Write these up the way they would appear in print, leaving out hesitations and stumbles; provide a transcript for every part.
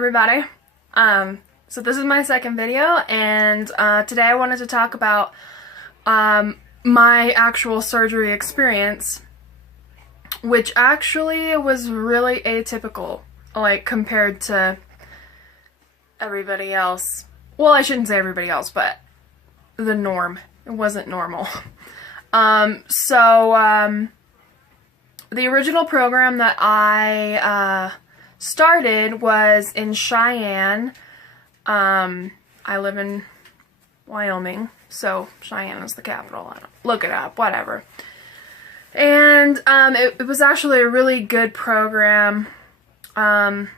everybody. So this is my second video, and today I wanted to talk about my actual surgery experience, which actually was really atypical, like, compared to everybody else. Well, I shouldn't say everybody else, but the norm. It wasn't normal. The original program that I started was in Cheyenne. I live in Wyoming, so Cheyenne is the capital. Look it up, whatever. And it was actually a really good program. Had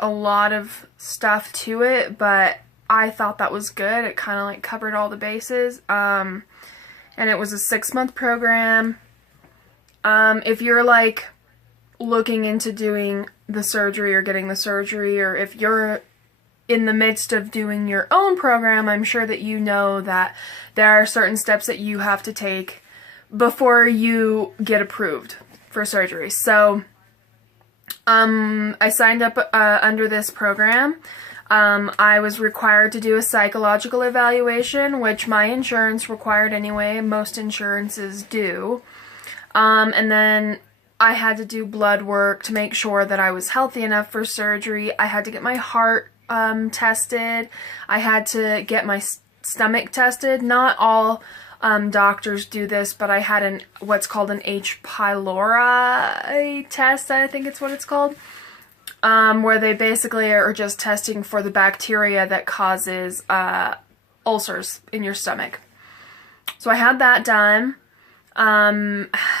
a lot of stuff to it, but I thought that was good. It kind of like covered all the bases. And it was a 6-month program. If you're like looking into doing the surgery or getting the surgery, or if you're in the midst of doing your own program, I'm sure that you know that there are certain steps that you have to take before you get approved for surgery. So I signed up under this program. I was required to do a psychological evaluation, which my insurance required anyway. Most insurances do. And then I had to do blood work to make sure that I was healthy enough for surgery. I had to get my heart tested. I had to get my stomach tested. Not all doctors do this, but I had what's called an H. pylori test, I think it's what it's called, where they basically are just testing for the bacteria that causes ulcers in your stomach. So I had that done.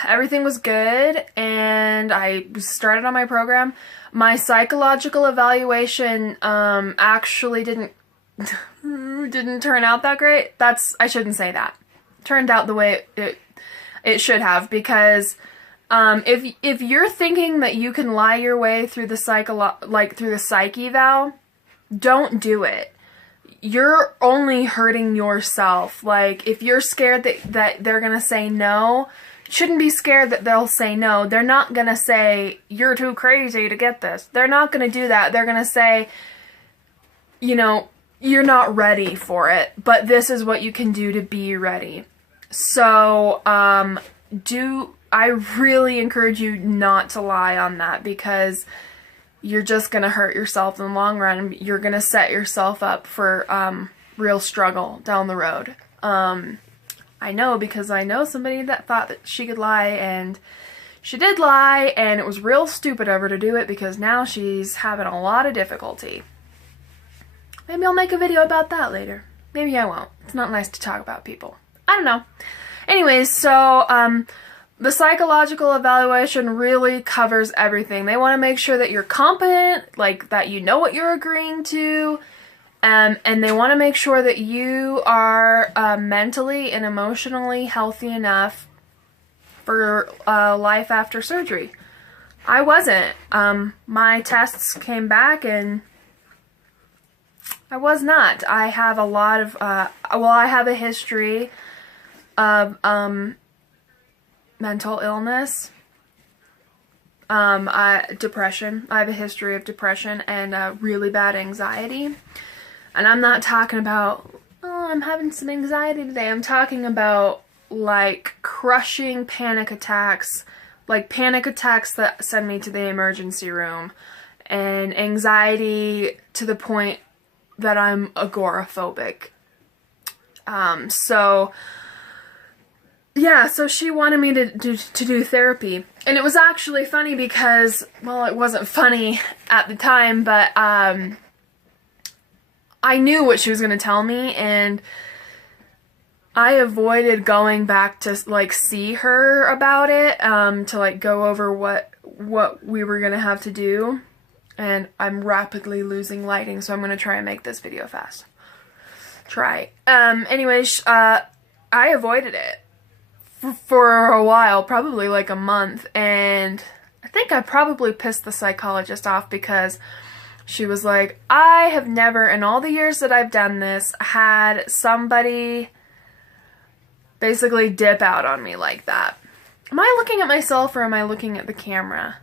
Everything was good, and I started on my program. My psychological evaluation actually didn't turn out that great. I shouldn't say that. Turned out the way it should have, because if you're thinking that you can lie your way through the psych eval, don't do it. You're only hurting yourself. Like, if you're scared that they're gonna say no, shouldn't be scared that they'll say no. They're not gonna say, you're too crazy to get this. They're not gonna do that. They're gonna say, you know, you're not ready for it, but this is what you can do to be ready. So, I really encourage you not to lie on that, because you're just going to hurt yourself in the long run. You're going to set yourself up for real struggle down the road. I know, because I know somebody that thought that she could lie, and she did lie, and it was real stupid of her to do it, because now she's having a lot of difficulty. Maybe I'll make a video about that later. Maybe I won't. It's not nice to talk about people. I don't know. Anyways, so the psychological evaluation really covers everything. They want to make sure that you're competent, like that you know what you're agreeing to, and they want to make sure that you are mentally and emotionally healthy enough for life after surgery. I wasn't. My tests came back and I was not. I have a lot of, I have a history of mental illness, depression. I have a history of depression and really bad anxiety. And I'm not talking about, oh, I'm having some anxiety today. I'm talking about, like, crushing panic attacks, like panic attacks that send me to the emergency room, and anxiety to the point that I'm agoraphobic. Yeah, so she wanted me to do therapy. And it was actually funny because, well, it wasn't funny at the time, but I knew what she was going to tell me, and I avoided going back to, like, see her about it, to, like, go over what we were going to have to do. And I'm rapidly losing lighting, so I'm going to try and make this video fast. Anyways, I avoided it for a while, probably like a month, and I think I probably pissed the psychologist off, because she was like, I have never, in all the years that I've done this, had somebody basically dip out on me like that. Am I looking at myself, or am I looking at the camera?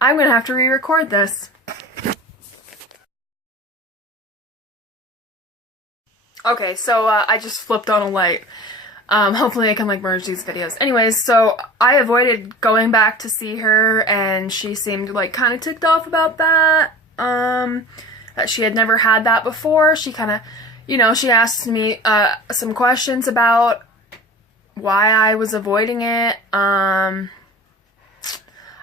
I'm gonna have to re-record this. Okay, so I just flipped on a light. Hopefully I can like merge these videos. Anyways, so I avoided going back to see her, and she seemed like kind of ticked off about that. That she had never had that before. She kind of, you know, she asked me some questions about why I was avoiding it. And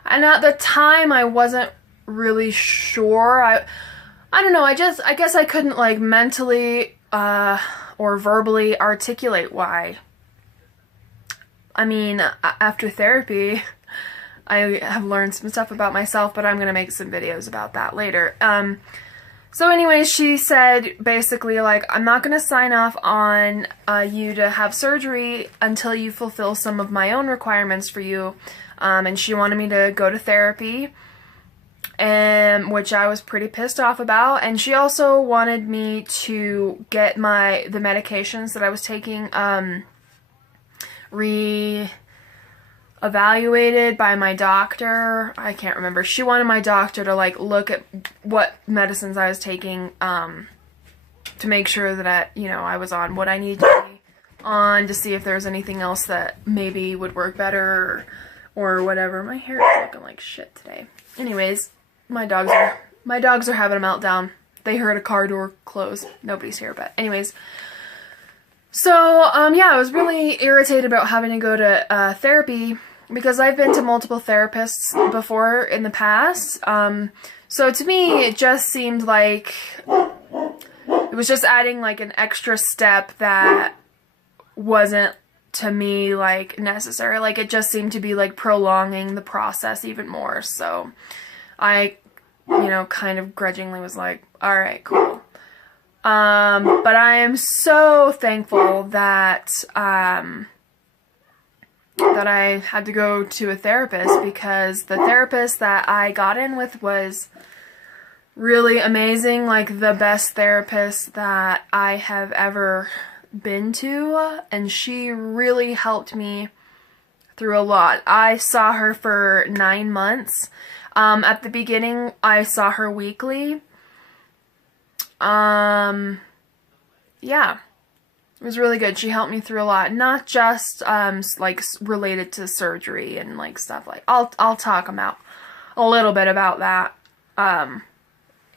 at the time I wasn't really sure. I don't know, I guess I couldn't like mentally or verbally articulate why. I mean, after therapy, I have learned some stuff about myself, but I'm gonna make some videos about that later. So anyways, she said basically like, I'm not gonna sign off on you to have surgery until you fulfill some of my own requirements for you. And she wanted me to go to therapy, and which I was pretty pissed off about. And she also wanted me to get the medications that I was taking re-evaluated by my doctor. I can't remember. She wanted my doctor to like look at what medicines I was taking to make sure that I was on what I needed to be on, to see if there was anything else that maybe would work better or whatever. My hair is looking like shit today. Anyways, my dogs are having a meltdown. They heard a car door close. Nobody's here, but anyways. So, yeah, I was really irritated about having to go to therapy, because I've been to multiple therapists before in the past. So to me, it just seemed like it was just adding like an extra step that wasn't, to me, like necessary. Like, it just seemed to be like prolonging the process even more. So I, kind of grudgingly was like, all right, cool. But I am so thankful that that I had to go to a therapist, because the therapist that I got in with was really amazing, like the best therapist that I have ever been to, and she really helped me through a lot. I saw her for 9 months. At the beginning, I saw her weekly. Yeah, it was really good. She helped me through a lot, not just like related to surgery and like stuff like. I'll talk about a little bit about that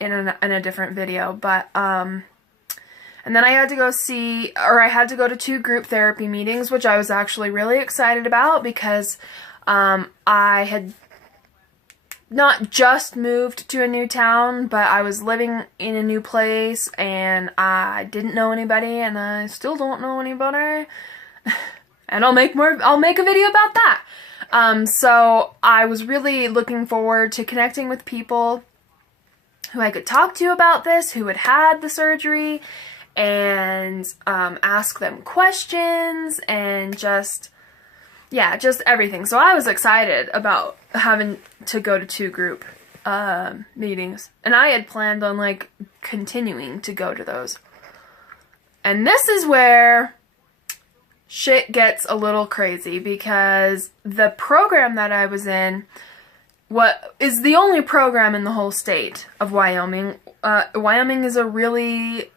in a different video, but and then I had to go to 2 group therapy meetings, which I was actually really excited about, because I had not just moved to a new town, but I was living in a new place, and I didn't know anybody, and I still don't know anybody. And I'll make a video about that. So I was really looking forward to connecting with people who I could talk to about this, who had had the surgery, and ask them questions, and just everything. So I was excited about having to go to 2 group meetings, and I had planned on like continuing to go to those. And this is where shit gets a little crazy, because the program that I was in is the only program in the whole state of Wyoming. Wyoming is a really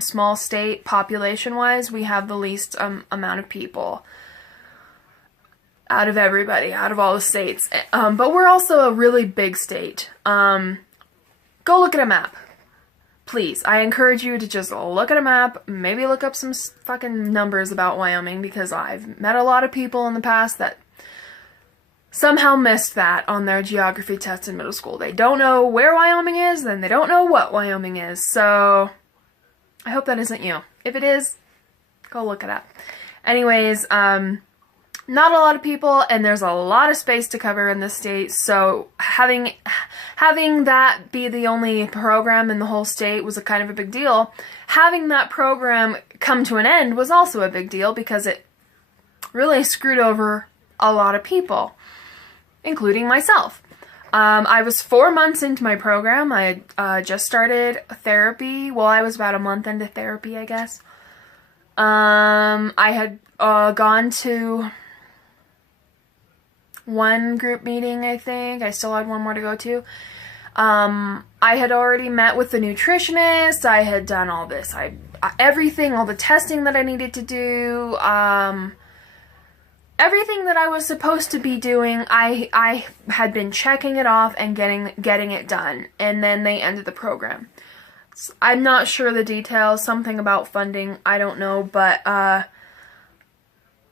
small state population-wise. We have the least amount of people out of everybody, out of all the states. But we're also a really big state. Go look at a map. Please, I encourage you to just look at a map, maybe look up some fucking numbers about Wyoming, because I've met a lot of people in the past that somehow missed that on their geography test in middle school. They don't know where Wyoming is, then they don't know what Wyoming is. So I hope that isn't you. If it is, go look it up. Anyways, not a lot of people, and there's a lot of space to cover in this state, so having that be the only program in the whole state was a kind of a big deal. Having that program come to an end was also a big deal, because it really screwed over a lot of people, including myself. I was 4 months into my program. I had just started therapy. Well, I was about a month into therapy, I guess. I had gone to one group meeting, I think. I still had one more to go to. I had already met with the nutritionist. I had done all this. Everything, all the testing that I needed to do, everything that I was supposed to be doing, I had been checking it off and getting it done. And then they ended the program. I'm not sure the details, something about funding, I don't know, but,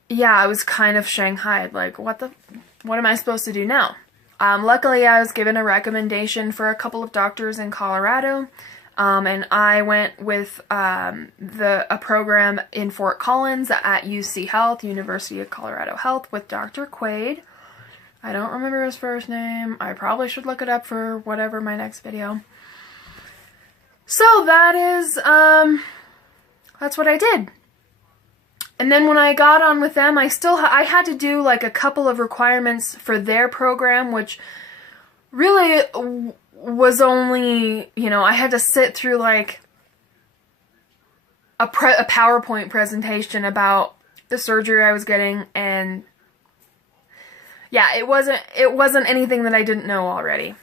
yeah, I was kind of shanghaied, like, what am I supposed to do now? Luckily, I was given a recommendation for a couple of doctors in Colorado, and I went with a program in Fort Collins at UC Health, University of Colorado Health, with Dr. Quaid. I don't remember his first name. I probably should look it up for whatever my next video. So that is, that's what I did. And then when I got on with them, I had to do like a couple of requirements for their program, which really was only, you know, I had to sit through like a PowerPoint presentation about the surgery I was getting, and yeah, it wasn't anything that I didn't know already.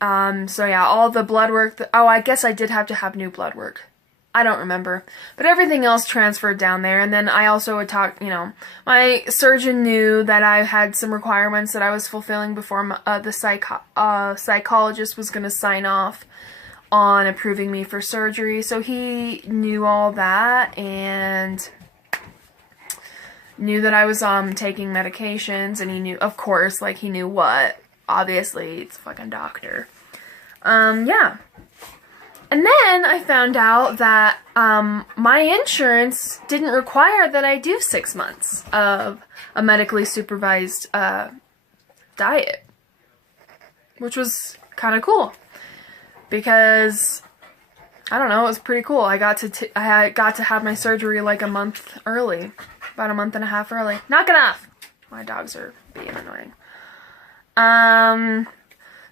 So yeah, all the blood work, I guess I did have to have new blood work. I don't remember. But everything else transferred down there. And then I also would talk, you know, my surgeon knew that I had some requirements that I was fulfilling before the psychologist was going to sign off on approving me for surgery. So he knew all that and knew that I was taking medications, and he knew, of course, like, he knew what. Obviously, it's a fucking doctor. Yeah. And then I found out that my insurance didn't require that I do 6 months of a medically supervised diet, which was kind of cool because, I don't know, it was pretty cool. I got to have my surgery like a month early, about a month and a half early. Knock it off! My dogs are being annoying.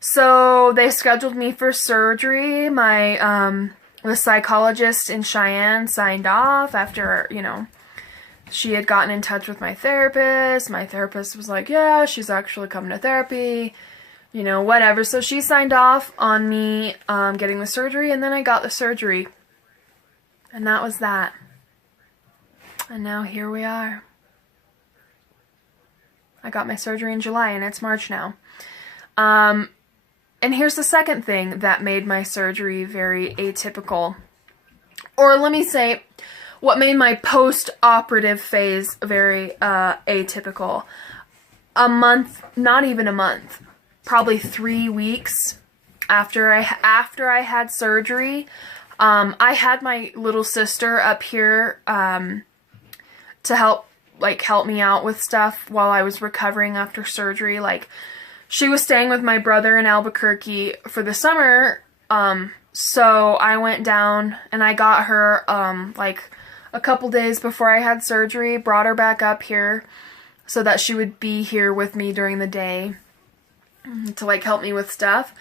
So they scheduled me for surgery. The psychologist in Cheyenne signed off after, you know, she had gotten in touch with my therapist. My therapist was like, yeah, she's actually coming to therapy, you know, whatever. So she signed off on me, getting the surgery, and then I got the surgery. And that was that. And now here we are. I got my surgery in July, and it's March now. And here's the second thing that made my surgery very atypical. Or let me say, what made my post-operative phase very atypical. A month, not even a month, probably 3 weeks after I had surgery, I had my little sister up here to help me out with stuff while I was recovering after surgery. Like, she was staying with my brother in Albuquerque for the summer, so I went down and I got her, like, a couple days before I had surgery, brought her back up here so that she would be here with me during the day to, like, help me with stuff.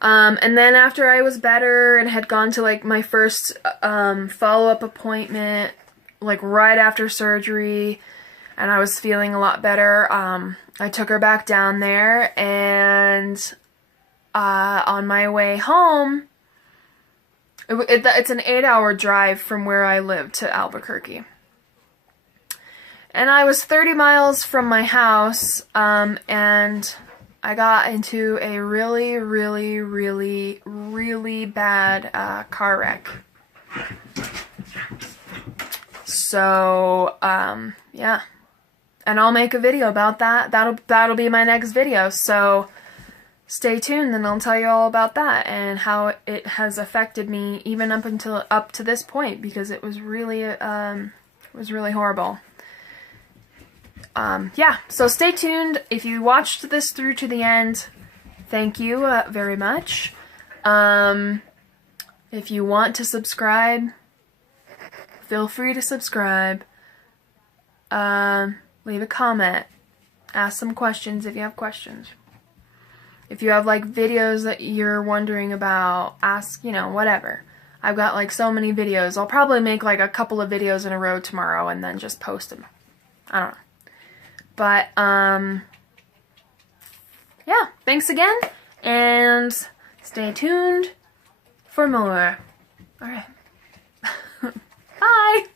And then after I was better and had gone to, like, my first follow-up appointment, like, right after surgery, and I was feeling a lot better, I took her back down there, and on my way home, it's an 8-hour drive from where I live to Albuquerque. And I was 30 miles from my house, and I got into a really, really, really, really bad car wreck. So, yeah. And I'll make a video about that. That'll be my next video. So stay tuned, and I'll tell you all about that and how it has affected me even up to this point, because it was really horrible. Yeah. So stay tuned. If you watched this through to the end, thank you very much. If you want to subscribe, feel free to subscribe. Leave a comment. Ask some questions if you have questions. If you have, like, videos that you're wondering about, ask, you know, whatever. I've got, like, so many videos. I'll probably make, like, a couple of videos in a row tomorrow and then just post them. I don't know. But, yeah, thanks again, and stay tuned for more. All right. Bye.